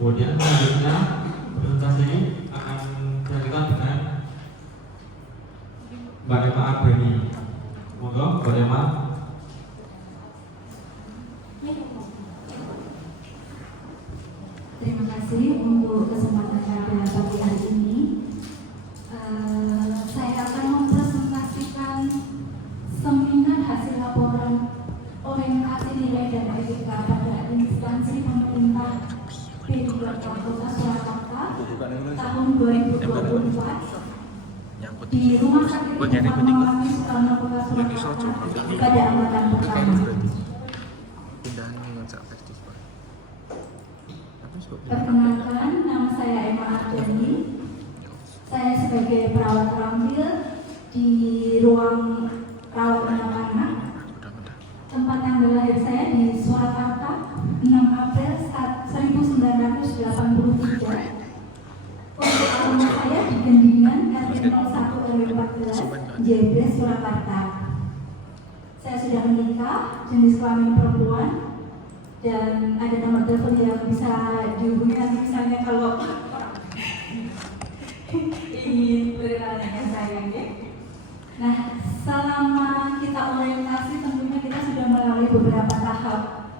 Kemudian selanjutnya presentasi ini akan dilanjutkan dengan Mbak Emma Arbeni. Monggo Mbak Emma. Terima kasih untuk kesempatan pada pagi hari ini. Saya akan mempresentasikan seminar hasil laporan orientasi nilai dan etika pada instansi pemerintah P3K Kota Surakarta tahun 2024 di Rumah Sakit Fatmawati Soekarno Kota Surakarta pada angkatan pertama. Perkenalkan, nama saya Emma Arbeni. Saya sebagai perawat terampil di ruang rawat anak-anak. Tempat tanggal lahir saya di Surakarta, 6 April 1983. Untuk rumah saya di Gendingan, RT 01 RW 14, JB Surakarta. Saya sudah menikah, jenis kelamin perempuan, dan ada nomor telepon yang bisa dihubungi nanti misalnya kalau ingin berkenalan dengan saya, ya. Nah, selama kita orientasi tentunya kita sudah melalui beberapa tahap,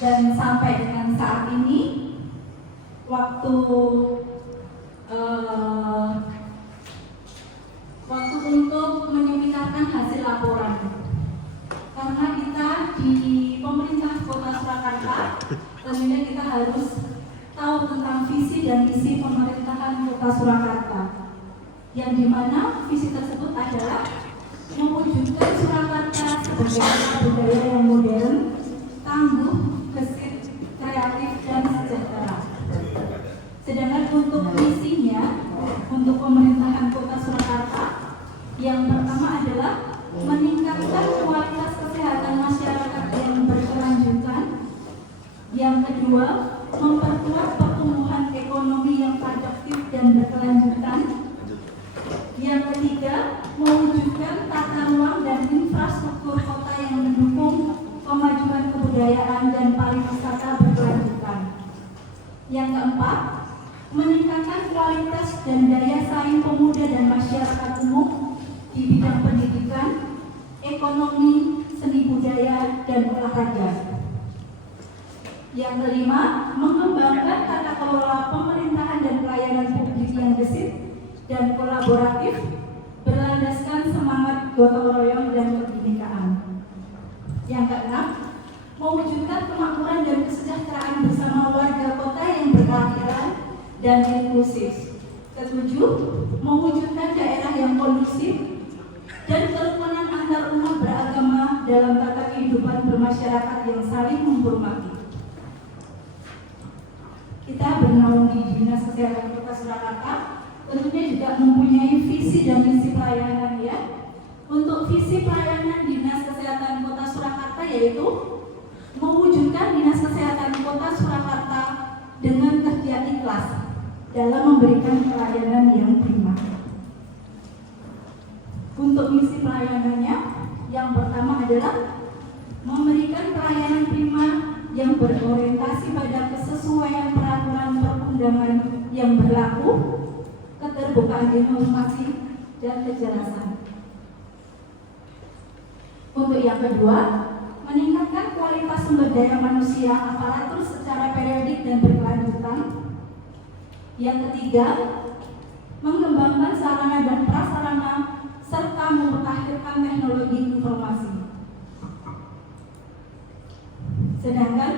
dan sampai dengan saat ini waktu untuk menyempitkan hasil laporan, karena kita di pemerintah Kota Surakarta tentunya kita harus tahu tentang visi dan misi pemerintahan Kota Surakarta, yang dimana visi tersebut adalah mewujudkan Surakarta sebagai kota budaya yang modern, tangguh, gesit, kreatif, dan sejahtera. Sedangkan untuk misinya, untuk pemerintahan Kota Surakarta, yang pertama adalah meningkatkan kualitas kesehatan masyarakat yang berkelanjutan. Yang kedua, memperkuat pertumbuhan ekonomi yang produktif dan berkelanjutan. Yang ketiga, mewujudkan tata ruang dan infrastruktur kota yang mendukung kemajuan kebudayaan dan pariwisata berkelanjutan. Yang keempat, meningkatkan kualitas dan daya saing pemuda dan masyarakat umum di bidang pendidikan, ekonomi, seni budaya, dan olahraga. Yang kelima, mengembangkan tata kelola pemerintahan dan pelayanan publik yang gesit dan kolaboratif, berlandaskan semangat gotong royong dan kebinekaan. Yang keenam, mewujudkan kemakmuran dan kesejahteraan bersama warga kota yang berkeadilan dan inklusif. Ketujuh, mewujudkan daerah yang kondusif dan kerukunan antar umat beragama dalam tata kehidupan bermasyarakat yang saling menghormati. Kita bernaung di Dinas Kesehatan Kota Surakarta, tentunya juga mempunyai visi dan misi pelayanan, ya. Untuk visi pelayanan Dinas Kesehatan Kota Surakarta yaitu mewujudkan Dinas Kesehatan Kota Surakarta dengan kerja ikhlas dalam memberikan pelayanan yang prima. Untuk misi pelayanannya, yang pertama adalah memberikan pelayanan prima yang berorientasi pada kesesuaian peraturan perundangan yang berlaku, keterbukaan informasi, dan kejelasan. Untuk yang kedua, meningkatkan kualitas sumber daya manusia aparatur secara periodik dan berkelanjutan. Yang ketiga, mengembangkan sarana dan prasarana serta memutakhirkan teknologi informasi. Sedangkan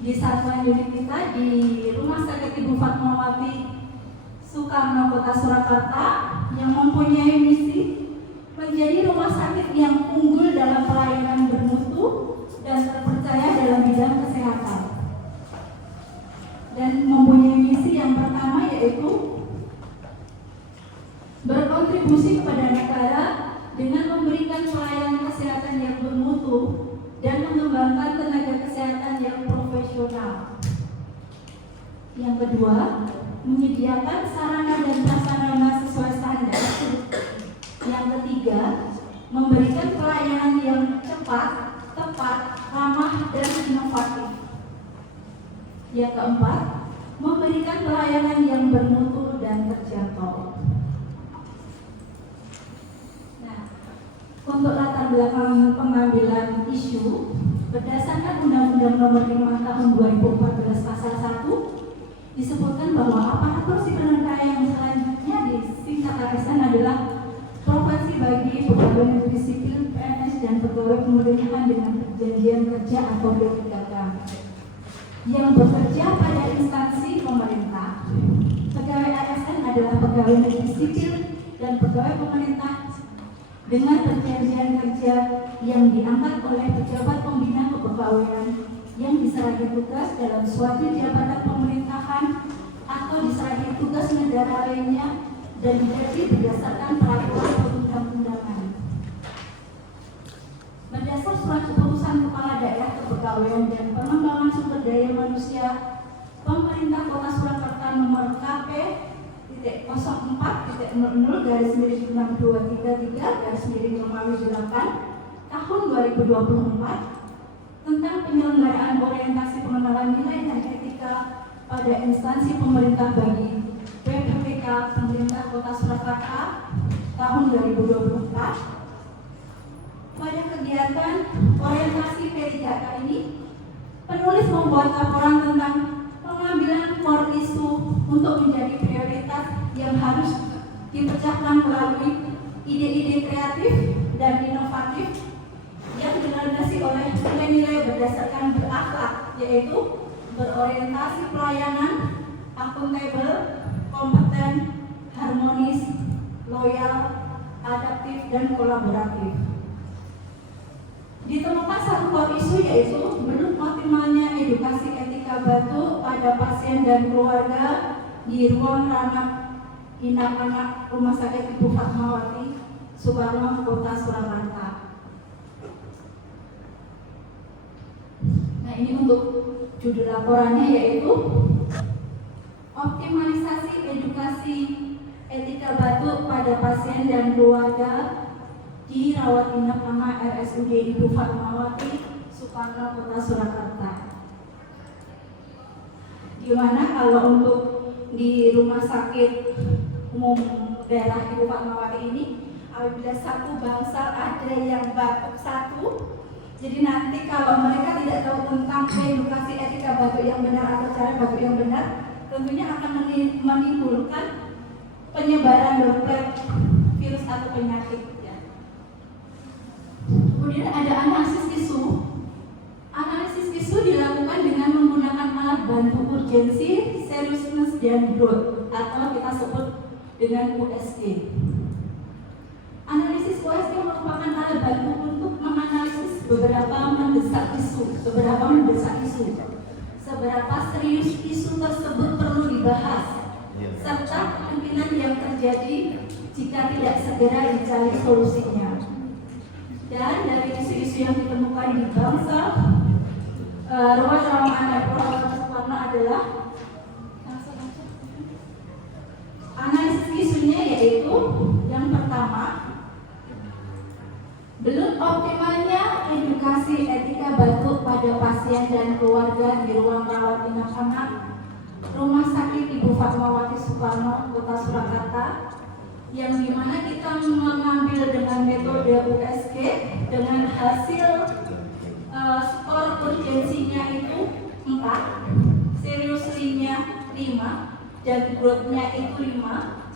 di satuan unit kita di Rumah Sakit Ibu Fatmawati Soekarno Kota Surakarta yang mempunyai misi menjadi rumah sakit yang unggul dalam pelayanan bermutu dan terpercaya dalam bidang kesehatan. Dan mempunyai misi yang pertama yaitu berkontribusi kepada negara dengan memberikan pelayanan kesehatan yang bermutu dan mengembangkan tenaga kesehatan yang profesional. Yang kedua, menyediakan sarana dan prasarana sesuai standar. Yang ketiga, memberikan pelayanan yang cepat, tepat, ramah, dan inovatif. Yang keempat, memberikan pelayanan yang bermutu dan terjangkau. Nah, untuk latar belakang pengambilan isu, berdasarkan Undang-Undang Nomor 5 Tahun 2014 Pasal 1 disebutkan bahwa aparatur sipil negara yang selanjutnya disingkat ASN adalah profesi bagi pegawai negeri sipil, PNS, dan pegawai pemerintahan dengan perjanjian kerja atau P3K yang bekerja pada instansi pemerintah. Pegawai ASN adalah pegawai negeri sipil dan pegawai pemerintah dengan perjanjian kerja yang diangkat oleh pejabat pembina kepegawaian yang diserahi tugas dalam suatu jabatan pemerintahan atau diserahi tugas negara lainnya dan digaji berdasarkan peraturan perundang-undangan. Berdasar surat keputusan Kepala Daerah Kepegawaian dan Pengembangan Sumber Daya Manusia Pemerintah Kota Surakarta nomor KP.04.00/6233/8 tahun 2024 tentang penyelenggaraan orientasi pengenalan nilai dan etika pada instansi pemerintah bagi PPPK Pemerintah Kota Surakarta tahun 2024. Pada kegiatan orientasi P3K ini, penulis membuat laporan tentang pengambilan core isu untuk menjadi prioritas yang harus dipecahkan melalui ide-ide kreatif dan inovatif yang dilandasi oleh nilai-nilai berdasarkan berakhlak, yaitu berorientasi pelayanan, akuntabel, kompeten, harmonis, loyal, adaptif, dan kolaboratif. Ditemukan satu core isu yaitu belum optimalnya edukasi etika batuk pada pasien dan keluarga di ruang ranah inap anak Rumah Sakit Ibu Fatmawati Soekarno Kota Surakarta. Nah, ini untuk judul laporannya yaitu optimalisasi edukasi etika batuk pada pasien dan keluarga di rawat inap anak RSUD Ibu Fatmawati Soekarno Kota Surakarta. Gimana kalau untuk di rumah sakit umum daerah Ibu Fatmawati ini, apabila satu bangsal ada yang batuk satu, jadi nanti kalau mereka tidak tahu tentang edukasi etika batuk yang benar atau cara batuk yang benar, tentunya akan menimbulkan penyebaran droplet virus atau penyakit. Kemudian ada analisis isu. Analisis isu dilakukan dengan menggunakan alat bantu urgensi, seriousness, dan growth atau kita sebut dengan USG. Analisis USG merupakan alat bantu untuk menganalisis seberapa mendesak isu, seberapa serius isu tersebut perlu dibahas, serta kemungkinan yang terjadi jika tidak segera dicari solusinya. Dan dari isu-isu yang ditemukan di bangsa Rumah Rawat Anak Kota Soekarno adalah analisis isunya yaitu yang pertama, belum optimalnya edukasi etika batuk pada pasien dan keluarga di ruang rawat inap anak Rumah Sakit Ibu Fatmawati Soekarno Kota Surakarta, yang dimana kita mengambil dengan metode USG dengan hasil skor urgensinya itu 4, seriously-nya 5, dan growth-nya itu 5,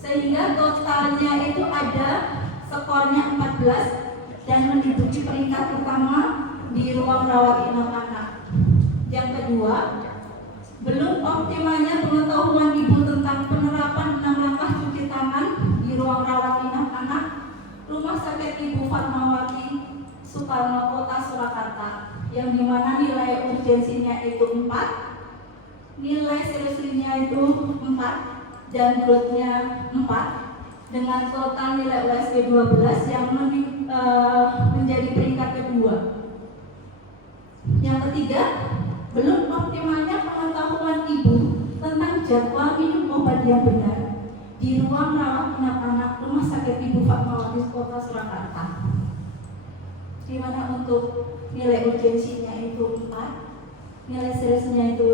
sehingga totalnya itu ada skornya 14 dan menduduki peringkat pertama di ruang rawat inap anak. Yang kedua, belum optimalnya pengetahuan ibu tentang penerapan 6 langkah cuci tangan di ruang rawat inap anak Rumah Sakit Ibu Fatmawati Soekarno Kota Surakarta, yang dimana nilai urgensinya itu 4, nilai seriusnya itu 4, dan growth-nya 4, dengan total nilai USG 12 yang menjadi peringkat kedua. Yang ketiga, belum optimalnya pengetahuan ibu tentang jadwal minum obat yang benar di ruang rawat inap anak Rumah Sakit Ibu Fatmawati Kota Surakarta, di mana untuk nilai urgensinya itu 4, nilai seriusnya itu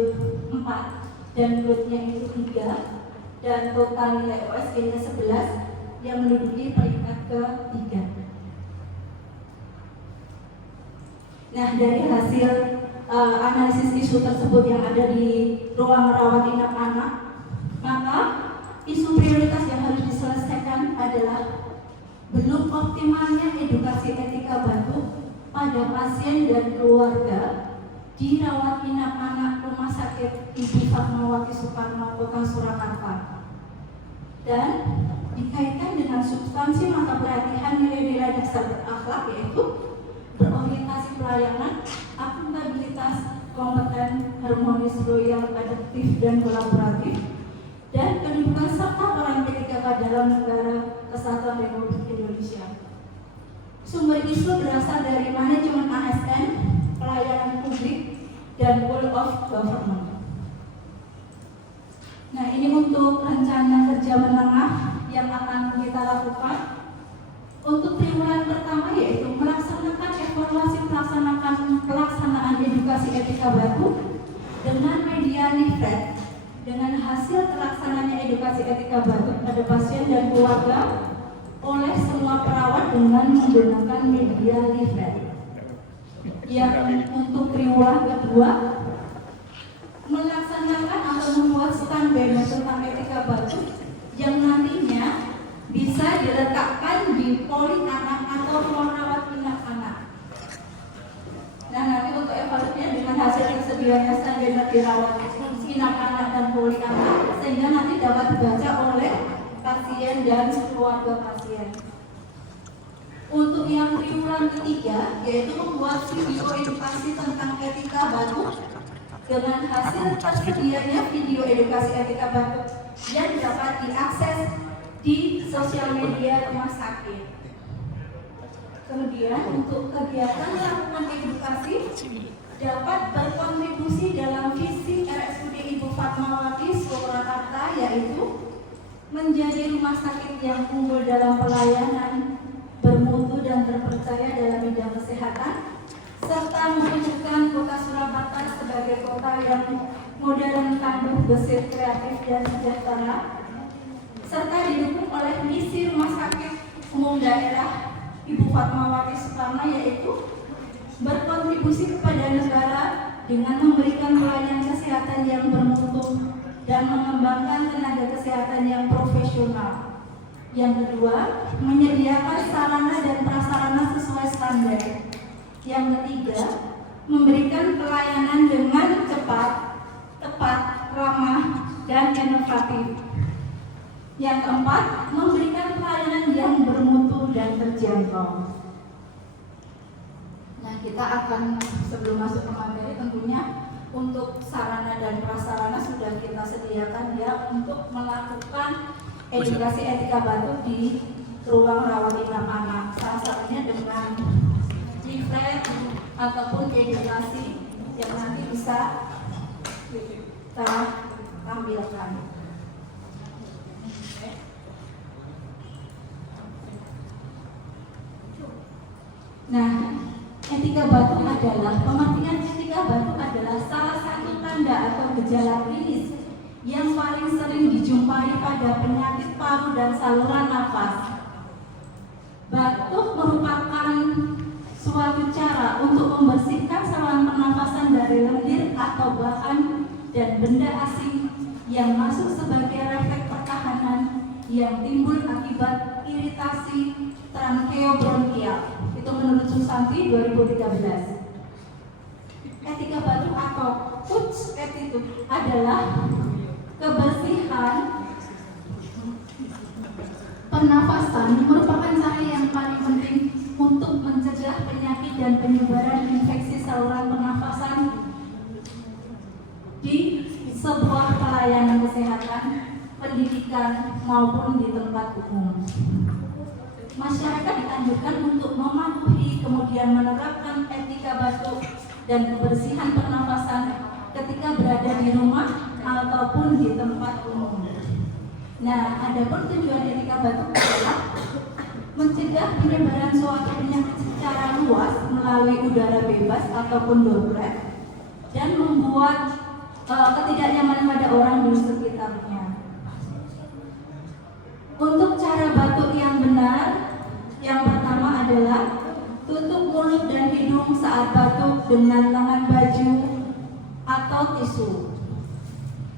4 dan loadnya itu 3 dan total nilai OSG-nya 11 yang menduduki peringkat ke-3. Nah, dari hasil analisis isu tersebut yang ada di ruang rawat inap anak, maka isu prioritas yang harus diselesaikan adalah belum optimalnya edukasi etika batuk pada pasien dan keluarga di rawat inap anak Rumah Sakit Ibu Fatmawati Soekarno Kota Surakarta, dan dikaitkan dengan substansi mata pelatihan nilai-nilai dasar berakhlak, yaitu berorientasi pelayanan, akuntabilitas, kompeten, harmonis, loyal, adaptif, dan kolaboratif, dan kedudukan serta peran P3K dalam Negara Kesatuan Republik Indonesia. Sumber isu berasal dari manajemen ASN, pelayanan publik, dan whole of government. Nah, ini untuk rencana kerja menengah yang akan kita lakukan. Untuk triwulan pertama yaitu melaksanakan evaluasi pelaksanaan edukasi etika batuk dengan media leaflet dengan hasil terlaksananya edukasi etika batuk pada pasien dan keluarga oleh semua perawat dengan menggunakan media leaflet. Yang untuk triwulan kedua melaksanakan atau membuat stand banner tentang etika batuk yang nantinya bisa diletakkan di poli anak atau ruang rawat inap anak. Nah, nanti untuk evaluasinya dengan hasil tersedianya stand banner di rawat inap anak dan poli anak, sehingga nanti dapat dibaca oleh pasien dan keluarga pasien. Untuk yang triwulan ketiga yaitu membuat video edukasi tentang etika batuk dengan hasil tersedianya video edukasi etika batuk yang dapat diakses di sosial media rumah sakit. Kemudian untuk kegiatan melakukan edukasi dapat berkontribusi dalam visi RSUD Ibu Fatmawati Surakarta, yaitu menjadi rumah sakit yang unggul dalam pelayanan, bermutu dan terpercaya dalam bidang kesehatan, serta mewujudkan kota Surakarta sebagai kota yang modern, tangguh, gesit, kreatif, dan sejahtera, serta didukung oleh misi Rumah Sakit Umum Daerah Ibu Fatmawati Soekarno, yaitu berkontribusi kepada negara dengan memberikan pelayanan kesehatan yang bermutu dan mengembangkan tenaga kesehatan yang profesional. Yang kedua, menyediakan sarana dan prasarana sesuai standar. Yang ketiga, memberikan pelayanan dengan cepat, tepat, ramah, dan inovatif. Yang keempat, memberikan pelayanan yang bermutu dan terjangkau. Nah, kita akan sebelum masuk ke materi tentunya untuk sarana dan prasarana sudah kita sediakan ya untuk melakukan edukasi etika batuk di ruang rawat inap anak. Salah satunya dengan leaflet ataupun edukasi yang nanti bisa kita tampilkan. Nah, etika batuk adalah, pengertian etika batuk adalah salah satu tanda atau gejala klinis yang paling sering dijumpai pada penyakit paru dan saluran nafas. Batuk merupakan suatu cara untuk membersihkan saluran pernafasan dari lendir atau bahan dan benda asing yang masuk sebagai refleks pertahanan yang timbul akibat iritasi tracheobronchial. Itu menurut Susanti 2013. Etika batuk atau Putsch attitude adalah kebersihan pernafasan merupakan cara yang paling penting untuk mencegah penyakit dan penyebaran infeksi saluran pernafasan di sebuah pelayanan kesehatan, pendidikan maupun di tempat umum. Masyarakat dianjurkan untuk mematuhi kemudian menerapkan etika batuk dan kebersihan pernafasan ketika berada di rumah ataupun di tempat umum. Nah, adapun tujuan etika batuk adalah mencegah penyebaran suatu penyakit secara luas melalui udara bebas ataupun droplet, dan membuat ketidaknyamanan pada orang di sekitarnya. Untuk cara batuk yang benar, yang pertama adalah tutup mulut dan hidung saat batuk dengan lengan baju atau tisu.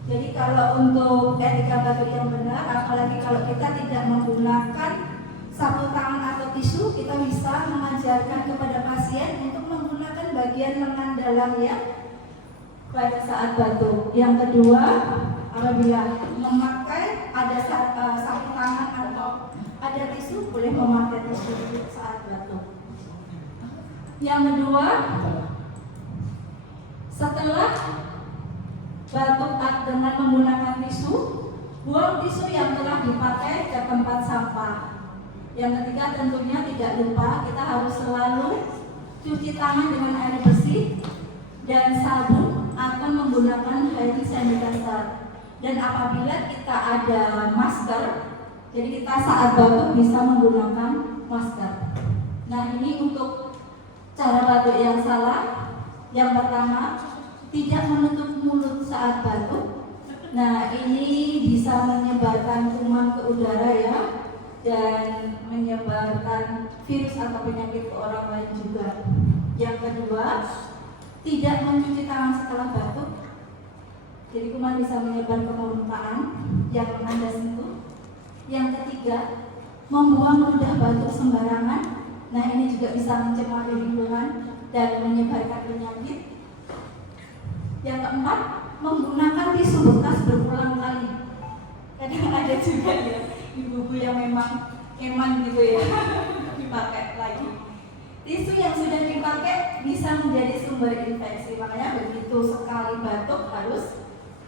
Jadi kalau untuk etika batuk yang benar, apalagi kalau kita tidak menggunakan sapu tangan atau tisu, kita bisa mengajarkan kepada pasien untuk menggunakan bagian lengan dalamnya pada saat batuk. Yang kedua, apabila memakai ada sapu tangan atau ada tisu, boleh memakai tisu saat batuk. Yang kedua, setelah batuk dengan menggunakan tisu, buang tisu yang telah dipakai ke tempat sampah. Yang ketiga, tentunya tidak lupa kita harus selalu cuci tangan dengan air bersih dan sabun atau menggunakan hand sanitizer. Dan apabila kita ada masker, jadi kita saat batuk bisa menggunakan masker. Nah, ini untuk cara batuk yang salah. Yang pertama, tidak menutup mulut saat batuk. Nah, ini bisa menyebarkan kuman ke udara ya, dan menyebarkan virus atau penyakit ke orang lain juga. Yang kedua, tidak mencuci tangan setelah batuk. Jadi kuman bisa menyebar ke permukaan yang Anda sentuh. Yang ketiga, membuang ludah batuk sembarangan. Nah, ini juga bisa mencemari lingkungan dan menyebarkan penyakit. Yang keempat, menggunakan tisu bekas berulang kali. Kadang ada juga ya ibu-ibu yang memang eman gitu ya dipakai lagi. Tisu yang sudah dipakai bisa menjadi sumber infeksi, makanya begitu sekali batuk harus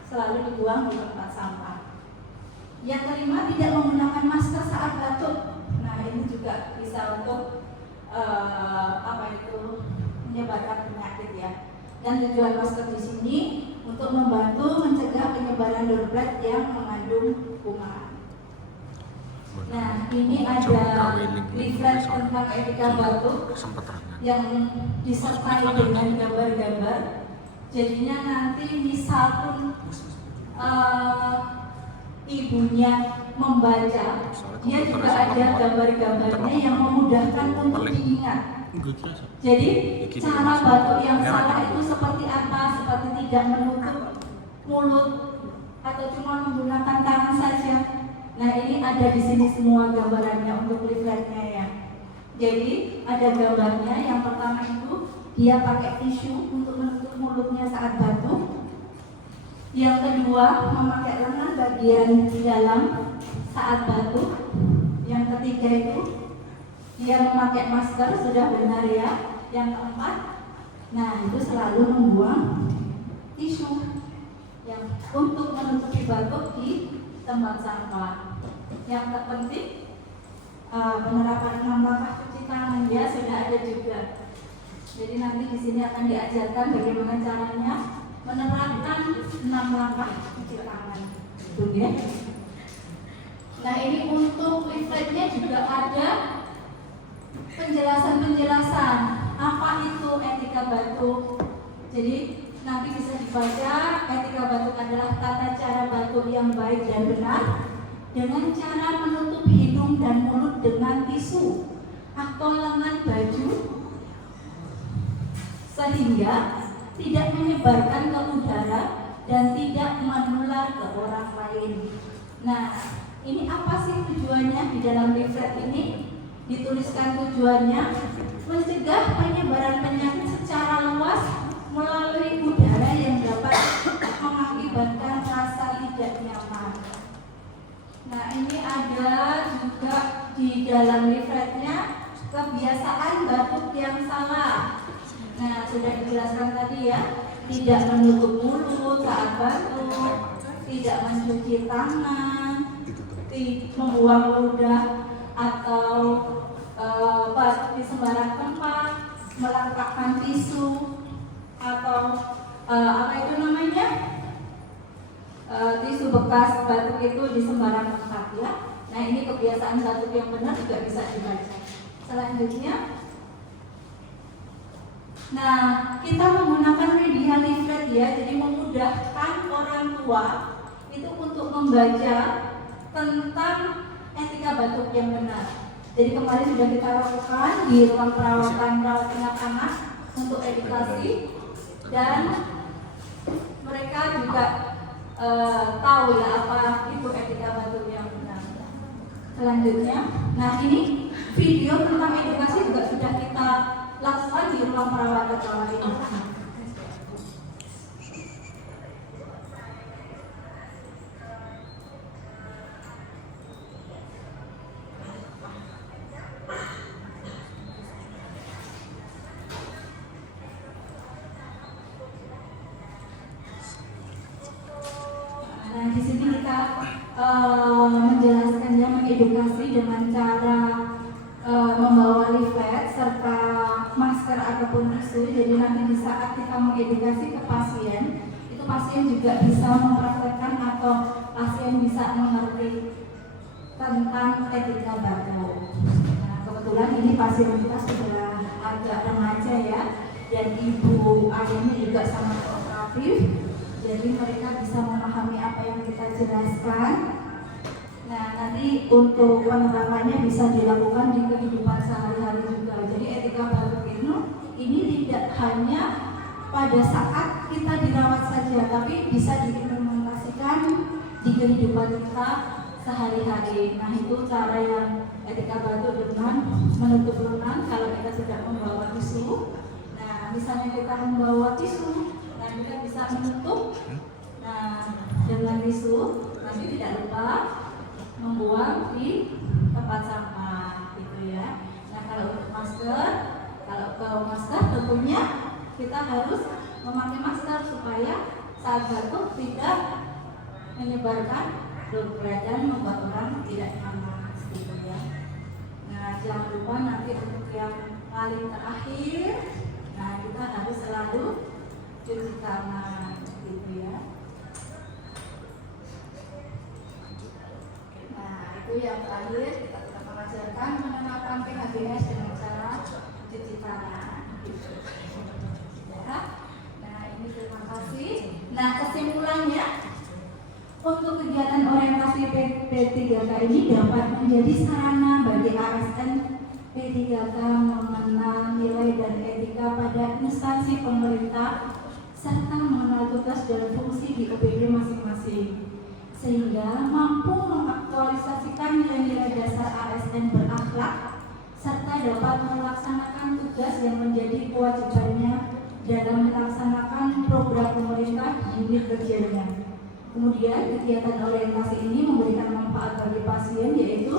selalu dibuang di tempat sampah. Yang kelima, tidak menggunakan masker saat batuk. Nah, ini juga bisa untuk menyebarkan penyakit ya. Dan tujuan masker di sini untuk membantu mencegah penyebaran droplet yang mengandung kuman. Nah, ini ada leaflet tentang etika batuk yang disertai dengan gambar-gambar. Jadinya nanti misal pun ibunya membaca, dia juga ada gambar-gambarnya yang memudahkan untuk diingat. Jadi cara batuk yang salah itu seperti apa? Seperti tidak menutup mulut atau cuma menggunakan tangan saja. Nah, ini ada di sini semua gambarannya untuk leafletnya ya. Jadi ada gambarnya. Yang pertama itu dia pakai tisu untuk menutup mulutnya saat batuk. Yang kedua, memakai lengan bagian dalam saat batuk. Yang ketiga itu dia memakai masker, sudah benar ya. Yang keempat, nah itu selalu membuang tisu yang untuk menutupi batuk di tempat sampah. Yang terpenting penerapan 6 langkah cuci tangan ya sudah ada juga. Jadi nanti di sini akan diajarkan bagaimana caranya menerapkan 6 langkah cuci tangan. Itu ya. Nah, ini untuk leafletnya juga ada penjelasan-penjelasan apa itu etika batuk. Jadi nanti bisa dibaca, etika batuk adalah tata cara batuk yang baik dan benar dengan cara menutup hidung dan mulut dengan tisu atau lengan baju sehingga tidak menyebarkan ke udara dan tidak menular ke orang lain. Nah, ini apa sih tujuannya di dalam leaflet ini? Dituliskan tujuannya mencegah penyebaran penyakit secara luas melalui udara yang dapat mengakibatkan rasa tidak nyaman. Nah, ini ada juga di dalam leafletnya kebiasaan batuk yang salah. Nah, sudah dijelaskan tadi ya, tidak menutup mulut saat batuk, tidak mencuci tangan, membuang ludah atau batuk di sembarang tempat, meletakkan tisu atau tisu bekas batuk itu di sembarang tempat ya. Nah, ini kebiasaan batuk yang benar juga bisa dibaca. Selanjutnya, Nah, kita menggunakan media leaflet ya, jadi memudahkan orang tua itu untuk membaca tentang etika batuk yang benar. Jadi kemarin sudah kita lakukan di ruang perawatan rawat inap anak untuk edukasi, dan mereka juga tahu ya apa itu etika batuk yang benar. Selanjutnya, nah ini video tentang edukasi juga sudah kita lakukan di ruang perawatan rawat inap anak. Nah, di sini kita menjelaskannya, mengedukasi dengan cara membawa leaflet serta masker ataupun tisu. Jadi nanti di saat kita mengedukasi ke pasien, itu pasien juga bisa mempraktekkan atau pasien bisa mengerti tentang etika batuk. Nah, kebetulan ini pasien kita sudah agak remaja ya, dan ibu ayahnya juga sangat kooperatif. Jadi mereka bisa memahami apa yang kita jelaskan. Nah, nanti untuk penerapannya bisa dilakukan di kehidupan sehari-hari juga. Jadi etika batuk ini tidak hanya pada saat kita dirawat saja, tapi bisa diimplementasikan di kehidupan kita sehari-hari. Nah, itu cara yang etika batuk dengan menutup lengan kalau kita sudah membawa tisu. Nah, misalnya kita membawa tisu, nah kita bisa menutup dengan tisu, nanti tidak lupa membuang di tempat sampah gitu ya. Nah, kalau untuk masker, kalau masker tentunya kita harus memakai masker supaya saat batuk tidak menyebarkan droplet dan membuat orang tidak nyaman gitu ya. Nah, jangan lupa nanti untuk yang paling terakhir, nah kita harus selalu cuci tangan gitu ya. Nah, itu yang terakhir kita tetap mengajarkan menerapkan PHBS dengan cara cuci tangan gitu. Ya. Nah, ini terima kasih. Nah, kesimpulannya, untuk kegiatan orientasi P3K ini dapat menjadi sarana bagi ASN P3K mengenal nilai dan etika pada instansi pemerintah serta mengenal tugas dan fungsi di OPD masing-masing, sehingga mampu mengaktualisasikan nilai-nilai dasar ASN berakhlak serta dapat melaksanakan tugas yang menjadi kewajibannya dalam melaksanakan program pemerintah di unit kerjanya. Kemudian kegiatan orientasi ini memberikan manfaat bagi pasien, yaitu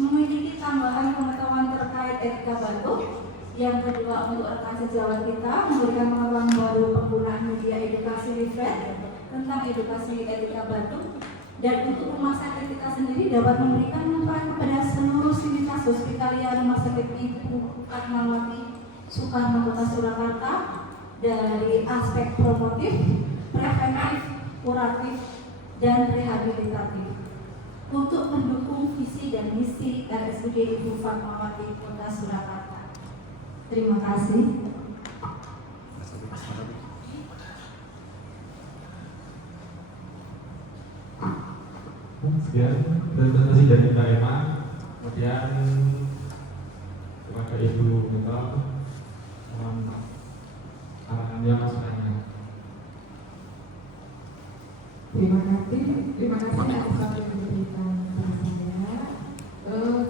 memiliki tambahan pengetahuan terkait etika batuk. Yang kedua, untuk rekan sejawat kita memberikan pengetahuan baru penggunaan media edukasi leaflet tentang edukasi etika batuk. Dan untuk rumah sakit kita sendiri dapat memberikan manfaat kepada seluruh sivitas hospitalia Rumah Sakit Ibu Fatmawati Soekarno Kota Surakarta dari aspek promotif, preventif, kuratif, dan rehabilitatif untuk mendukung visi dan misi RSUD Ibu Fatmawati Kota Surakarta. Terima kasih. Sekian presentasi dari Mbak Emma. Kemudian kepada Ibu Mentor, arahannya masukannya. Terima kasih atas waktu yang diberikan kepada saya.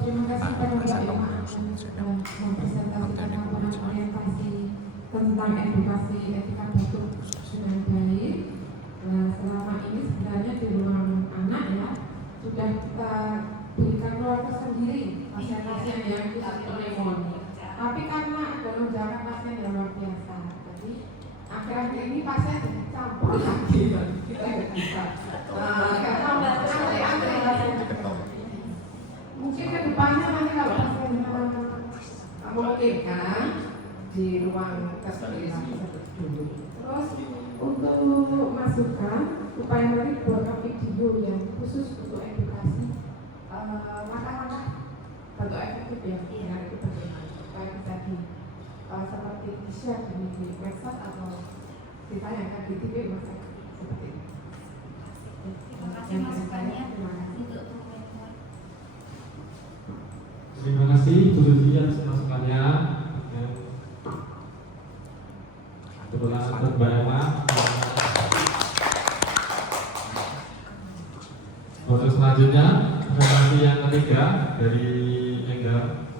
Terima kasih pada Mbak Emma yang sudah mempresentasikan laporan orientasi tentang edukasi etika batuk dengan baik. Selama ini sebenarnya di ruang anak ya sudah kita berikan ruang tersendiri pasien-pasien yang pneumonia. Tapi karena ada lonjakan pasien yang luar biasa, jadi akhir-akhir ini pasien campur lagi, kita nggak bisa. Mungkin ke depannya nanti kalau pasien memungkinkan di ruang kesehatan dulu. Terus untuk masukan upaya dari buat video yang khusus untuk edukasi langkah-langkah bentuk efektif ya, itu bagaimana supaya bisa seperti di-share di website atau ditayangkan di TV website seperti itu. Terima kasih masukannya untuk komentar. Terima kasih Bu Susi atas masukannya. Untuk Mbak Emma. Untuk selanjutnya presentasi yang ketiga dari Enggar.